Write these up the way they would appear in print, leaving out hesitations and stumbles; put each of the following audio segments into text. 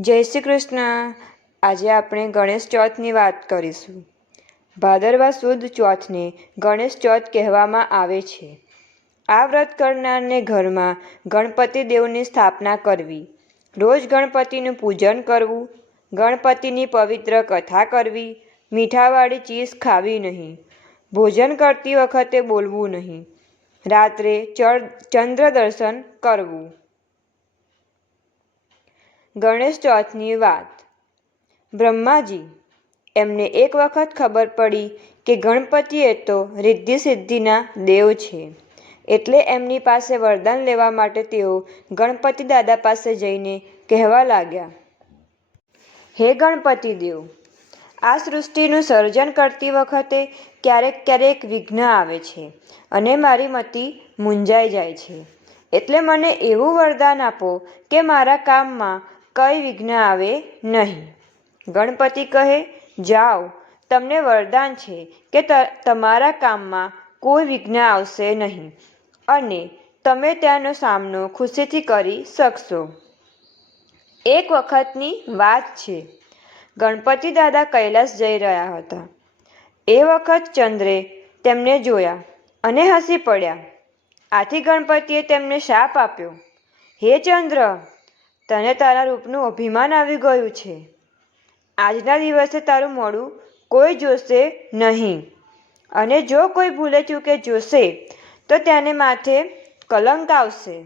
જય શ્રી કૃષ્ણ। આજે આપણે ગણેશ ચોથની વાત કરીશું। ભાદરવા સુદ ચોથને ગણેશ ચોથ કહેવામાં આવે છે। આ વ્રત કરનારને ઘરમાં ગણપતિ દેવની સ્થાપના કરવી, રોજ ગણપતિનું પૂજન કરવું, ગણપતિની પવિત્ર કથા કરવી, મીઠાવાળી ચીઝ ખાવી નહીં, ભોજન કરતી વખતે બોલવું નહીં, રાત્રે ચંદ્ર દર્શન કરવું। ગણેશ ચોથની વાત। બ્રહ્માજી, એમને એક વખત ખબર પડી કે ગણપતિ એ તો રિદ્ધિ સિદ્ધિના દેવ છે, એટલે એમની પાસે વરદાન લેવા માટે તેઓ ગણપતિ દાદા પાસે જઈને કહેવા લાગ્યા, હે ગણપતિ દેવ, આ સૃષ્ટિનું સર્જન કરતી વખતે ક્યારેક વિઘ્ન આવે છે અને મારી મતિ મૂંઝાઈ જાય છે, એટલે મને એવું વરદાન આપો કે મારા કામમાં કંઈ વિઘ્ન આવે નહીં। ગણપતિ કહે, જાઓ, તમને વરદાન છે કે તમારા કામમાં કોઈ વિઘ્ન આવશે નહીં અને તમે તેનો સામનો ખુશીથી કરી શકશો। એક વખતની વાત છે, ગણપતિ દાદા કૈલાસ જઈ રહ્યા હતા। એ વખત ચંદ્રે તેમને જોયા અને હસી પડ્યા। આથી ગણપતિએ તેમને શાપ આપ્યો, હે ચંદ્ર, તને તારા રૂપનું અભિમાન આવી ગયું છે। આજના દિવસે તારું મોઢું કોઈ જોશે નહીં અને જો કોઈ ભૂલે ચૂકે જોશે તો તેને માથે કલંક આવશે।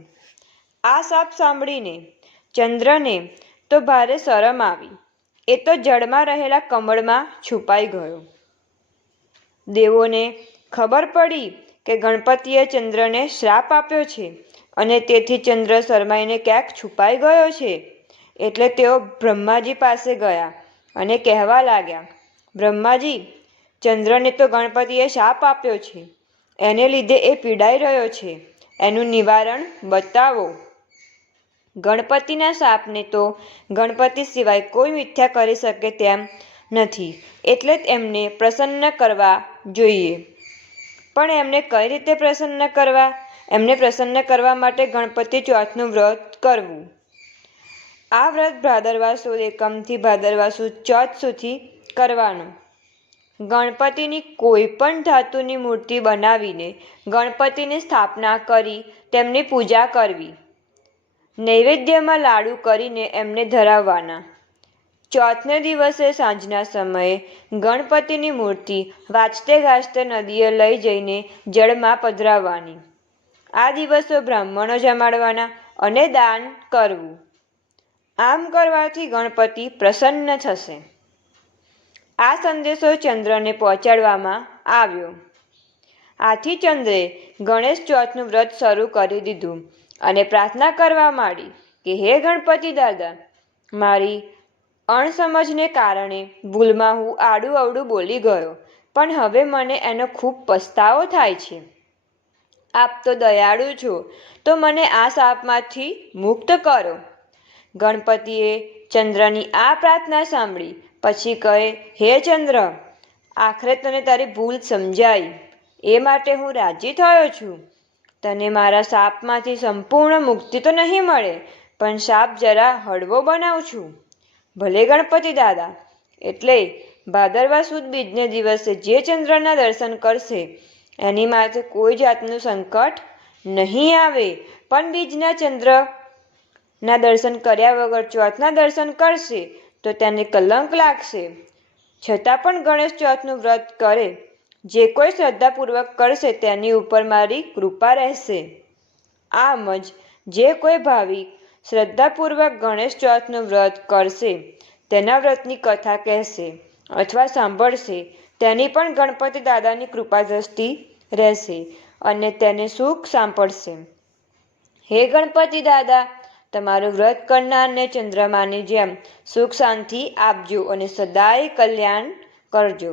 આ શાપ સાંભળીને ચંદ્રને તો ભારે શરમ આવી। એ તો જળમાં રહેલા કમળમાં છુપાઈ ગયો। દેવોને ખબર પડી કે ગણપતિએ ચંદ્રને શ્રાપ આપ્યો છે અને તેથી ચંદ્ર શરમાઈને ક્યાંક છુપાઈ ગયો છે, એટલે તેઓ બ્રહ્માજી પાસે ગયા અને કહેવા લાગ્યા, બ્રહ્માજી, ચંદ્રને તો ગણપતિએ શાપ આપ્યો છે, એને લીધે એ પીડાઈ રહ્યો છે, એનું નિવારણ બતાવો। ગણપતિના શાપને તો ગણપતિ સિવાય કોઈ મિથ્યા કરી શકે તેમ નથી, એટલે એમને પ્રસન્ન કરવા જોઈએ। પણ એમને કઈ રીતે પ્રસન્ન કરવા? એમને પ્રસન્ન કરવા માટે ગણપતિ ચોથનું વ્રત કરવું। આ વ્રત ભાદરવા સુદ એકમથી ભાદરવા સુદ ચોથ સુધી કરવાનું। ગણપતિની કોઈ પણ ધાતુની મૂર્તિ બનાવીને ગણપતિની સ્થાપના કરી તેમની પૂજા કરવી। નૈવેદ્યમાં લાડુ કરીને એમને ધરાવવાના। ચોથને દિવસે સાંજના સમયે ગણપતિની મૂર્તિ વાજતે ગાજતે નદીએ લઈ જઈને જળમાં પધરાવવાની। આ દિવસો બ્રાહ્મણો જમાડવાના અને દાન કરવું। આમ કરવાથી ગણપતિ પ્રસન્ન થશે। આ સંદેશો ચંદ્રને પહોંચાડવામાં આવ્યો। આથી ચંદ્રે ગણેશ ચોથનું વ્રત શરૂ કરી દીધું અને પ્રાર્થના કરવા માંડી કે હે ગણપતિ દાદા, મારી અણસમજને કારણે ભૂલમાં હું આડું અવળું બોલી ગયો, પણ હવે મને એનો ખૂબ પસ્તાવો થાય છે। આપ તો દયાળુ છો, તો મને આ શાપમાંથી મુક્ત કરો। ગણપતિએ ચંદ્રની આ પ્રાર્થના સાંભળી પછી કહે, હે ચંદ્ર, આખરે તને તારી ભૂલ સમજાઈ, એ માટે હું રાજી થયો છું। તને મારા શાપમાંથી સંપૂર્ણ મુક્તિ તો નહીં મળે, પણ શાપ જરા હળવો બનાવું છું। ભલે ગણપતિ દાદા। એટલે ભાદરવા સુદ બીજને દિવસે જે ચંદ્રના દર્શન કરશે એની માથે કોઈ જાતનું સંકટ નહીં આવે, પણ બીજના ચંદ્રના દર્શન કર્યા વગર ચોથના દર્શન કરશે તો તેને કલંક લાગશે। છતાં પણ ગણેશ ચોથનું વ્રત કરે જે કોઈ શ્રદ્ધાપૂર્વક કરશે તેની ઉપર મારી કૃપા રહેશે। આમ જ જે કોઈ ભાવિક શ્રદ્ધાપૂર્વક ગણેશ ચોથનું વ્રત કરશે, તેના વ્રતની કથા કહેશે અથવા સાંભળશે, તેની પણ ગણપતિ દાદાની કૃપા દ્રષ્ટિ રહેશે અને તેને સુખ સાંપડશે। હે ગણપતિ દાદા, તમારું વ્રત કરનારને ચંદ્રમાની જેમ સુખ શાંતિ આપજો અને સદાય કલ્યાણ કરજો।